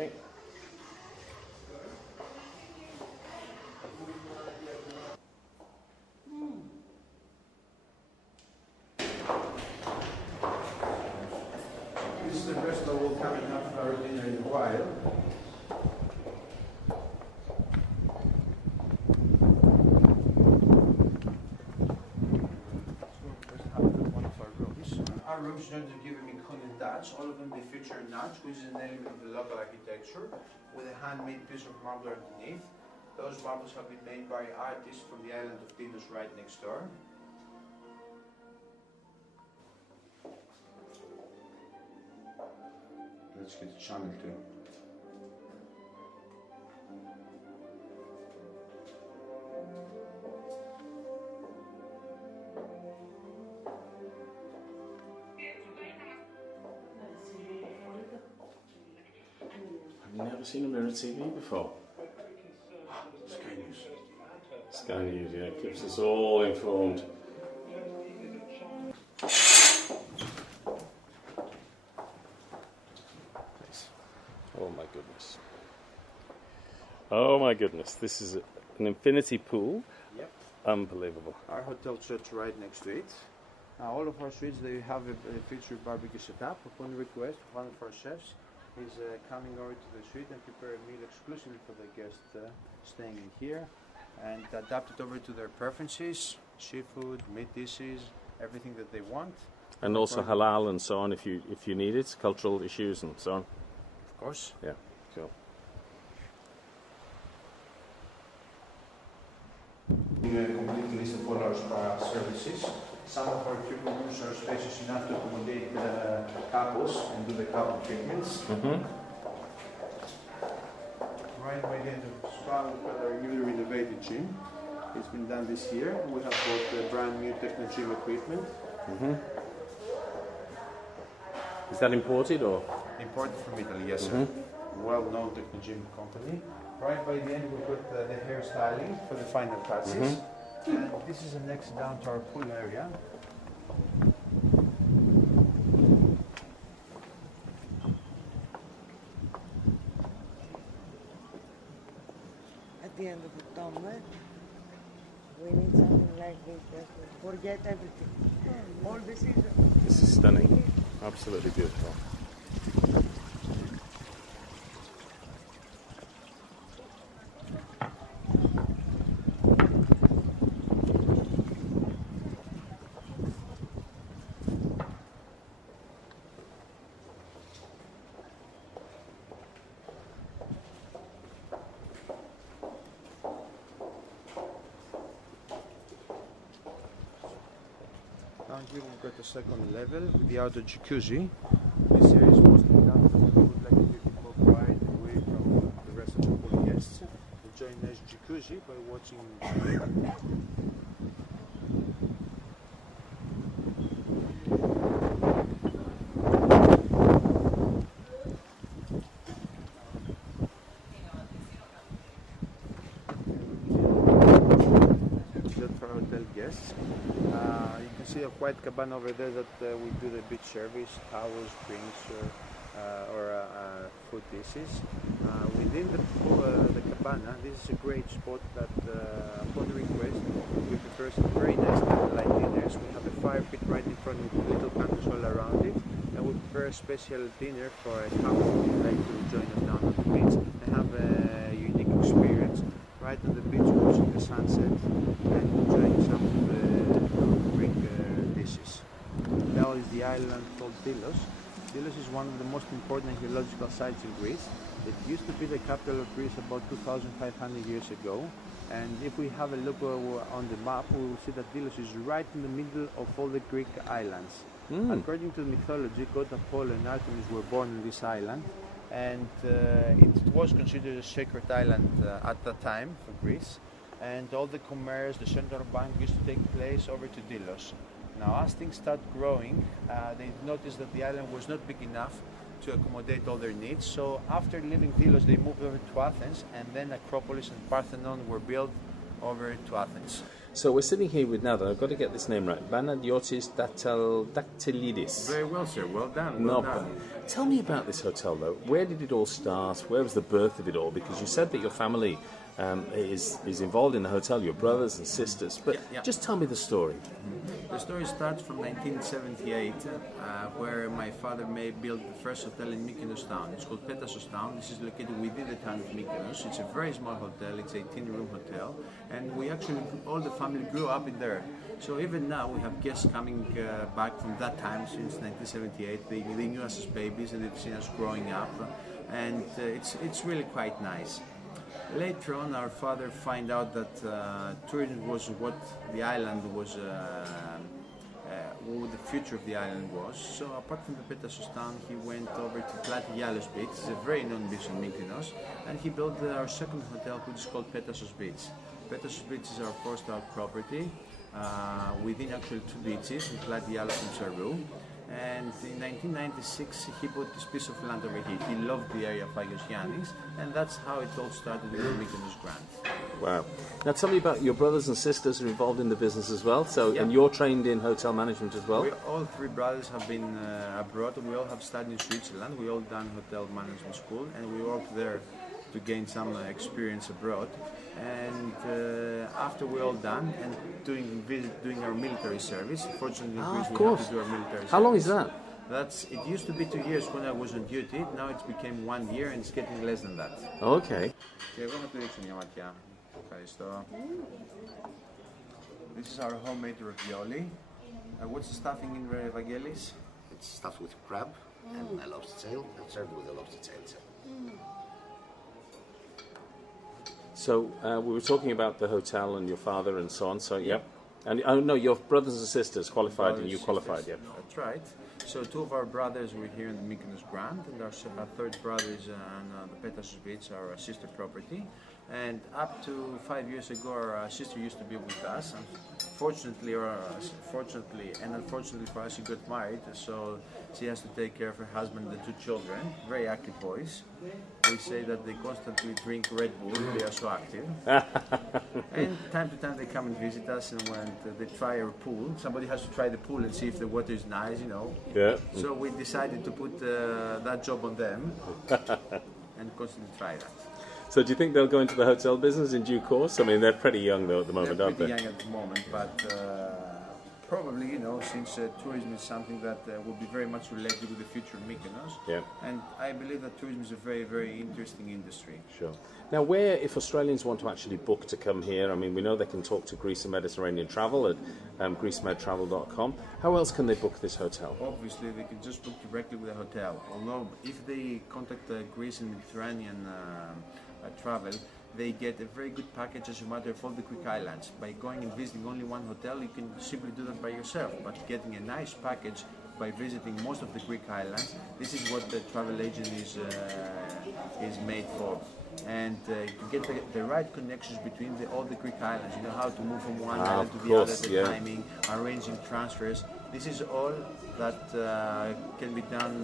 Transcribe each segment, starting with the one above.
Okay. This is the restaurant we'll come and have our dinner in a while. Our rooms don't give a Mykonos touch. All of them they feature nuts, which is an element of the local architecture, with a handmade piece of marble underneath. Those marbles have been made by artists from the island of Tinos right next door. Let's get the channel too. I've never seen a mirror TV before. Sky News. Sky News, yeah, keeps us all informed. Oh my goodness. Oh my goodness, this is an infinity pool. Yep. Unbelievable. Our hotel church right next to it. All of our suites, they have a feature barbecue setup. Upon request, one of our chefs is coming over to the suite and prepare a meal exclusively for the guests staying in here and adapt it over to their preferences, seafood, meat dishes, everything that they want. And also halal and so on if you need it, cultural issues and so on. Of course. Yeah, cool. A complete list of all our spa services. Some of our treatment rooms are spacious enough to accommodate couples and do the couple treatments. Right by the end of the spa, we've got our newly renovated gym. It's been done this year. We have bought brand new techno gym equipment. Is that imported or? Imported from Italy, yes sir. Well-known techno gym company. Right by the end, we put the hair styling for the final touches. And this is the next down to our pool area. At the end of the tunnel, we need something like this just to forget everything. All the season. This is stunning. Absolutely beautiful. Down here we've got the second level with the outer jacuzzi. This area is mostly done for people who would like to be more quiet away from the rest of the pool guests. Enjoy a nice jacuzzi by watching for our hotel guests. You can see a quiet cabana over there that we do the beach service, towels, drinks, or food dishes. Within the cabana, this is a great spot that, upon request, we prepare some very nice candlelight dinners. We have a fire pit right in front with little candles all around it, and we prepare a special dinner for a couple who would like to join us down on the beach and have a unique experience right on the beach watching the sunset and enjoying some of the Greek dishes. That is the island called Delos. Delos is one of the most important archaeological sites in Greece. It used to be the capital of Greece about 2,500 years ago. And if we have a look on the map, we will see that Delos is right in the middle of all the Greek islands. According to the mythology, God Apollo and Artemis were born on this island, and it was considered a sacred island at that time for Greece. And all the commerce, the central bank used to take place over to Delos. Now, as things start growing, they noticed that the island was not big enough to accommodate all their needs. So after leaving Delos, they moved over to Athens, and then Acropolis and Parthenon were built over to Athens. So we're sitting here with Nathan. I've got to get this name right. Vanadiotis Dactylidis. Very well, sir. Well done. No, Well done. Tell me about this hotel, though. Where did it all start? Where was the birth of it all? Because you said that your family is involved in the hotel, your brothers and sisters. But just tell me the story. The story starts from 1978, where my father built the first hotel in Mykonos town. It's called Petasos town. This is located within the town of Mykonos. It's a very small hotel. It's an 18-room hotel, and we actually, all the family grew up in there. So even now we have guests coming back from that time, since 1978. They knew us as babies, and they've seen us growing up, and it's really quite nice. Later on, our father found out that tourism was what the island was, what the future of the island was. So apart from the Petasos town, he went over to Platigialos beach. It's a very known beach in Mykonos, and he built our second hotel, which is called Petasos beach. Petasos beach is our 4-star property, within actually 2 beaches, in Platigialos and Saru. And in 1996 he bought this piece of land over here. He loved the area of Agios Yannis, and that's how it all started with Mykonos Grand. Wow. Now tell me about your brothers and sisters who are involved in the business as well. So, Yeah. And you're trained in hotel management as well? All 3 brothers have been abroad. We all have studied in Switzerland. We all done hotel management school, and we worked there to gain some experience abroad. And after we're all done and doing our military service, fortunately in Greece we have to do our military service. How long is that? It used to be 2 years when I was on duty. Now it's became 1 year, and it's getting less than that. Okay. Και εγώ να του ρίξω μια ματιά. Ευχαριστώ. This is our homemade ravioli. What's the stuffing in Evangelis? It's stuffed with crab and a lobster tail, and served with a lobster tail. So we were talking about the hotel and your father and so on. So yep. And oh no, your brothers and sisters qualified, and you qualified, yeah. That's right. So 2 of our brothers were here in the Mykonos Grand, and our 3rd brother is on the Petasos beach, our sister property. And up to 5 years ago, our sister used to be with us. Fortunately and unfortunately for us, she got married, so she has to take care of her husband and the 2 children, very active boys. We say that they constantly drink Red Bull, they are so active. And time to time they come and visit us, and when they try our pool, somebody has to try the pool and see if the water is nice, you know. Yeah. So we decided to put that job on them and constantly try that. So do you think they'll go into the hotel business in due course? I mean, they're pretty young though at the moment, aren't they? They're pretty young at the moment, but probably, you know, since tourism is something that will be very much related with the future of Mykonos. Yeah. And I believe that tourism is a very, very interesting industry. Sure. Now, if Australians want to actually book to come here, I mean, we know they can talk to Greece and Mediterranean Travel at greecemedtravel.com. How else can they book this hotel? Obviously, they can just book directly with a hotel. Although, if they contact Greece and Mediterranean Travel, they get a very good package as a matter of all the Greek islands. By going and visiting only one hotel, you can simply do that by yourself. But getting a nice package by visiting most of the Greek islands, this is what the travel agent is made for. And to get the right connections between all the Greek islands, you know how to move from one island to the other, the timing, arranging transfers. This is all that can be done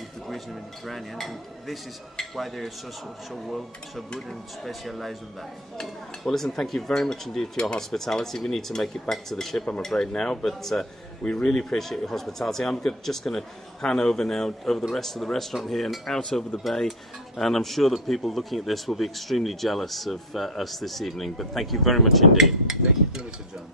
with the Greece and Mediterranean. And this is why they're so good and specialized on that. Well, listen, thank you very much indeed for your hospitality. We need to make it back to the ship, I'm afraid, now, but we really appreciate your hospitality. I'm just going to pan over now, over the rest of the restaurant here and out over the bay, and I'm sure that people looking at this will be extremely jealous of us this evening, but thank you very much indeed. Thank you, Mr. John.